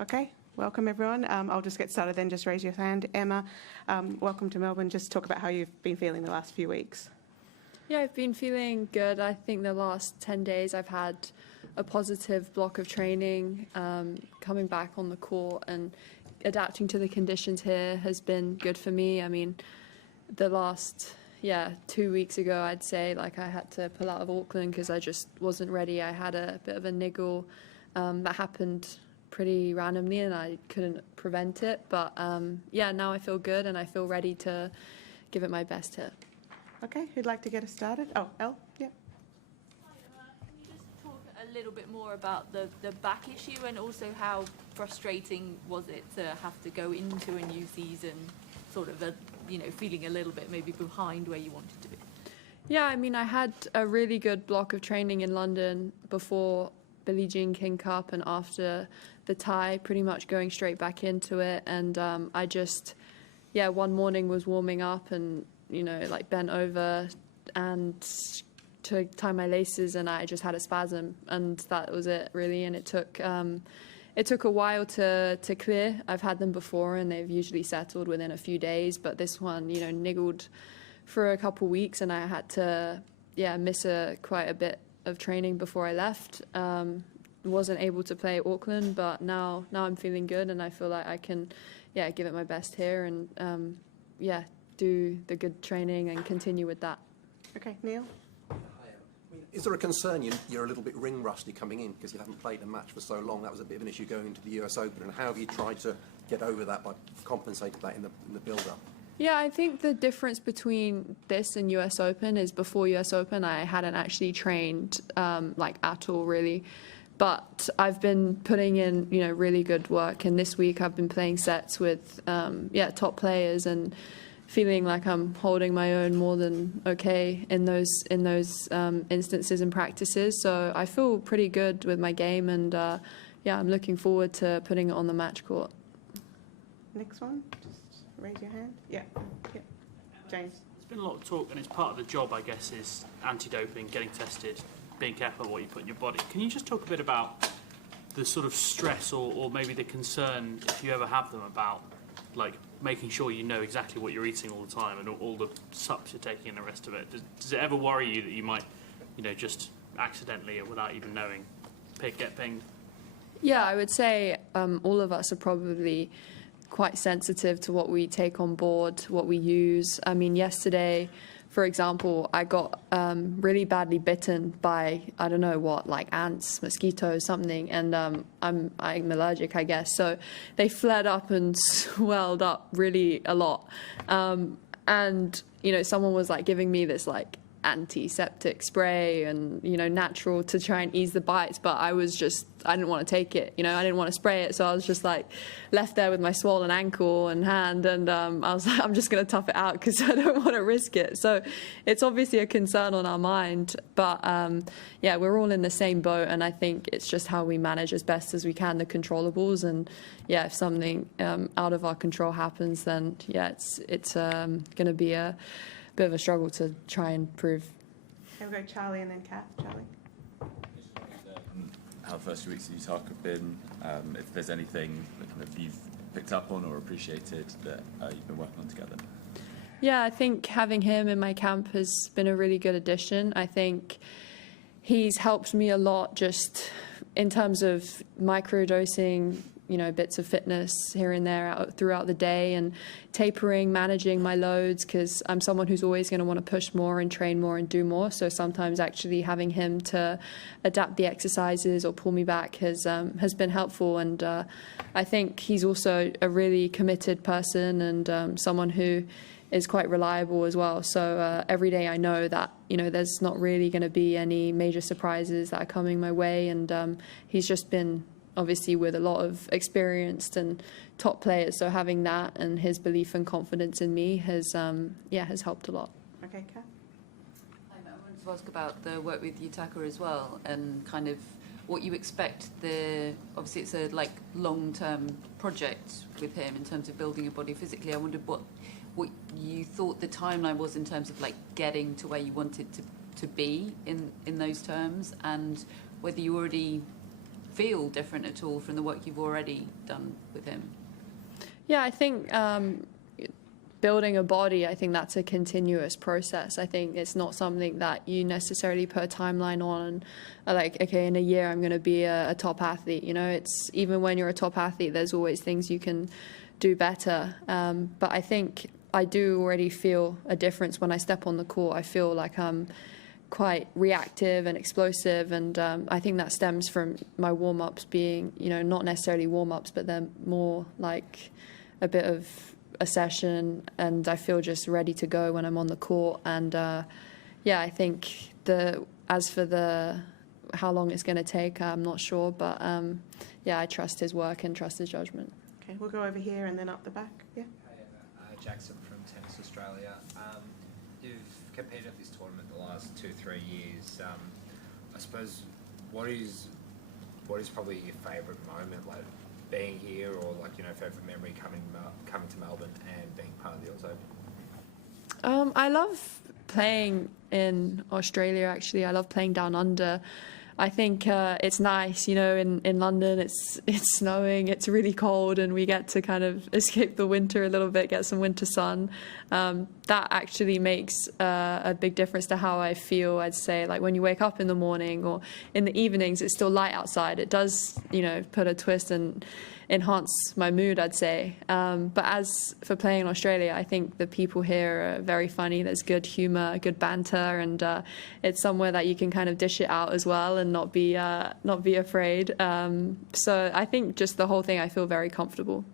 Okay, welcome everyone. I'll just get started then, just raise your hand. Emma, welcome to Melbourne. Just talk about how you've been feeling the last few weeks. Yeah, I've been feeling good. I think the last 10 days I've had a positive block of training. Coming back on the court and adapting to the conditions here has been good for me. I mean, the last 2 weeks ago, I'd say, like, I had to pull out of Auckland because I just wasn't ready. I had a bit of a niggle that happened pretty randomly and I couldn't prevent it. But now I feel good and I feel ready to give it my best here. Okay, who'd like to get us started? Oh, Elle, yeah. Hi, can you just talk a little bit more about the back issue and also how frustrating was it to have to go into a new season sort of feeling a little bit maybe behind where you wanted to be? Yeah, I mean, I had a really good block of training in London before Billie Jean King Cup and after the tie, pretty much going straight back into it. And I just, one morning was warming up and, bent over and to tie my laces and I just had a spasm and that was it really. And it took a while to clear. I've had them before and they've usually settled within a few days, but this one, niggled for a couple weeks and I had to, miss quite a bit of training before I left. Wasn't able to play Auckland, but now I'm feeling good and I feel like I can, give it my best here and, do the good training and continue with that. Okay, Neil? Is there a concern you're a little bit ring rusty coming in because you haven't played a match for so long? That was a bit of an issue going into the US Open, and how have you tried to get over that by compensating that in the build-up? Yeah, I think the difference between this and US Open is before US Open I hadn't actually trained at all really. But I've been putting in, really good work. And this week I've been playing sets with, top players and feeling like I'm holding my own more than okay in those instances and practices. So I feel pretty good with my game, and I'm looking forward to putting it on the match court. Next one, just raise your hand. Yeah. James. There's been a lot of talk, and it's part of the job, I guess, is anti-doping, getting tested, being careful what you put in your body. Can you just talk a bit about the sort of stress or maybe the concern, if you ever have them, about making sure you know exactly what you're eating all the time and all the sups you're taking and the rest of it? Does it ever worry you that you might, just accidentally or without even knowing, get pinged? Yeah, I would say all of us are probably quite sensitive to what we take on board, what we use. I mean, yesterday, for example, I got really badly bitten by, I don't know what, like ants, mosquitoes, something, and I'm allergic, I guess. So they flared up and swelled up really a lot. And, someone was giving me this antiseptic spray and, natural to try and ease the bites, but I didn't want to take it, I didn't want to spray it. So I was just left there with my swollen ankle and hand, and I was like, I'm just going to tough it out because I don't want to risk it. So it's obviously a concern on our mind, but we're all in the same boat, and I think it's just how we manage as best as we can the controllables. And if something out of our control happens, then it's going to be a bit of a struggle to try and prove. Okay, we'll go Charlie and then Kath. Charlie. How the first 2 weeks of Utah have been, if there's anything that you've picked up on or appreciated that you've been working on together. Yeah, I think having him in my camp has been a really good addition. I think he's helped me a lot just in terms of microdosing, bits of fitness here and there throughout the day, and tapering, managing my loads, because I'm someone who's always going to want to push more and train more and do more. So sometimes actually having him to adapt the exercises or pull me back has been helpful. And I think he's also a really committed person and someone who is quite reliable as well. So every day I know that, there's not really going to be any major surprises that are coming my way. And he's just been obviously with a lot of experienced and top players. So having that and his belief and confidence in me has helped a lot. Okay, Kath. I wanted to ask about the work with Yutaka as well, and kind of what you expect. Obviously it's a long-term project with him in terms of building a body physically. I wondered what you thought the timeline was in terms of getting to where you wanted to be in those terms, and whether you already feel different at all from the work you've already done with him? Yeah, I think building a body, I think that's a continuous process. I think it's not something that you necessarily put a timeline on, like, okay, in a year I'm going to be a top athlete. You know, it's even when you're a top athlete, there's always things you can do better. But I think I do already feel a difference when I step on the court. I feel like I'm quite reactive and explosive, and I think that stems from my warm-ups being, you know, not necessarily warm-ups, but they're more like a bit of a session, and I feel just ready to go when I'm on the court. And yeah, I think as for how long it's going to take, I'm not sure, but yeah, I trust his work and trust his judgment. Okay, we'll go over here and then up the back. Yeah. Hi, Jackson from Tennis Australia. You've competed at this tournament the last 2-3 years. I suppose what is probably your favourite moment, like being here, or like, you know, favourite memory coming to Melbourne and being part of the Auss Open? I love playing in Australia, actually. I love playing down under. I think it's nice, you know, in London it's snowing, it's really cold, and we get to kind of escape the winter a little bit, get some winter sun. That actually makes a big difference to how I feel, I'd say. Like when you wake up in the morning or in the evenings, it's still light outside. It does, you know, put a twist and enhance my mood, I'd say. But as for playing in Australia, I think the people here are very funny. There's good humour, good banter, and it's somewhere that you can kind of dish it out as well and not be afraid. So I think just the whole thing, I feel very comfortable.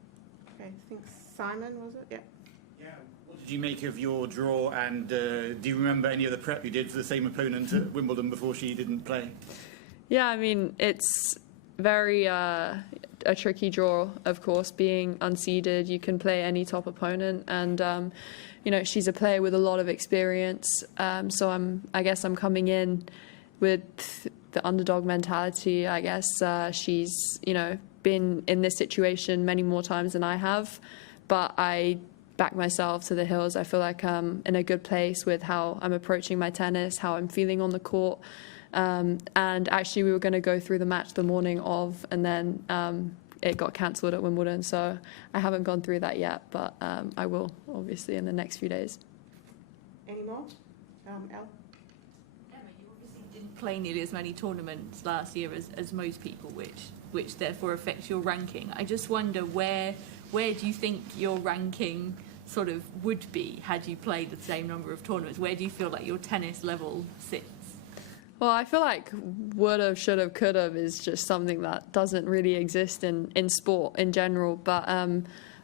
Okay, I think Simon, was it? Yeah. What did you make of your draw, and do you remember any of the prep you did for the same opponent at Wimbledon before she didn't play? Yeah, I mean, it's very a tricky draw, of course. Being unseeded, you can play any top opponent, and you know, she's a player with a lot of experience. So I guess I'm coming in with the underdog mentality. I guess she's, you know, been in this situation many more times than I have, but I back myself to the hills. I feel like I'm in a good place with how I'm approaching my tennis, how I'm feeling on the court. And actually, we were going to go through the match the morning of, and then it got cancelled at Wimbledon. So I haven't gone through that yet, but I will, obviously, in the next few days. Any more? Elle? Emma, you obviously didn't play nearly as many tournaments last year as most people, which therefore affects your ranking. I just wonder where do you think your ranking sort of would be had you played the same number of tournaments? Where do you feel like your tennis level sits? Well, I feel like would've, should've, could've is just something that doesn't really exist in sport in general. But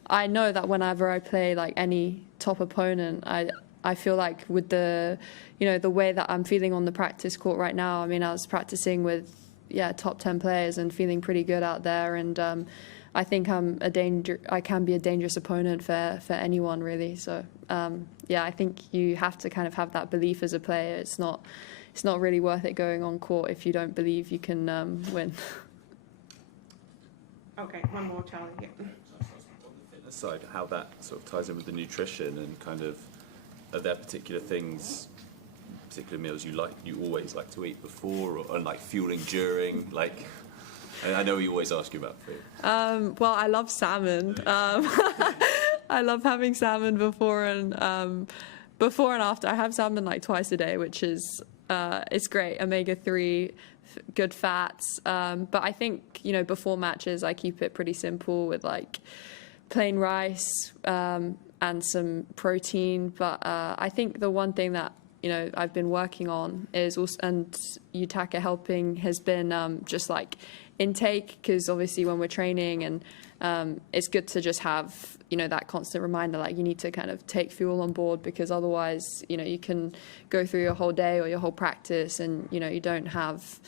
I know that whenever I play like any top opponent, I feel like with the way that I'm feeling on the practice court right now. I mean, I was practicing with top 10 players and feeling pretty good out there, and I think I can be a dangerous opponent for anyone, really. So I think you have to kind of have that belief as a player. It's not really worth it going on court if you don't believe you can win. Okay, one more, Charlie. Yeah. On the fitness side, how that sort of ties in with the nutrition, and kind of, are there particular things, particular meals you always like to eat before, or like fueling during, like? I know we always ask you about food. Well, I love salmon. I love having salmon before and after. I have salmon like twice a day, which is it's great. Omega-3, good fats. But I think, you know, before matches, I keep it pretty simple with like plain rice and some protein. But I think the one thing that, you know, I've been working on is also, and Yutaka helping, has been just like intake, because obviously when we're training, and it's good to just have, you know, that constant reminder, like you need to kind of take fuel on board, because otherwise, you know, you can go through your whole day or your whole practice and, you know, you don't have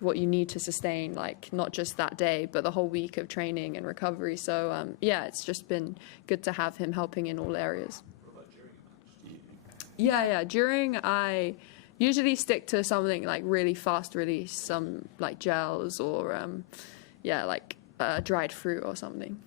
what you need to sustain, like not just that day, but the whole week of training and recovery. So it's just been good to have him helping in all areas. What about during a match? Yeah. During, I usually stick to something like really fast release, some like gels or dried fruit or something.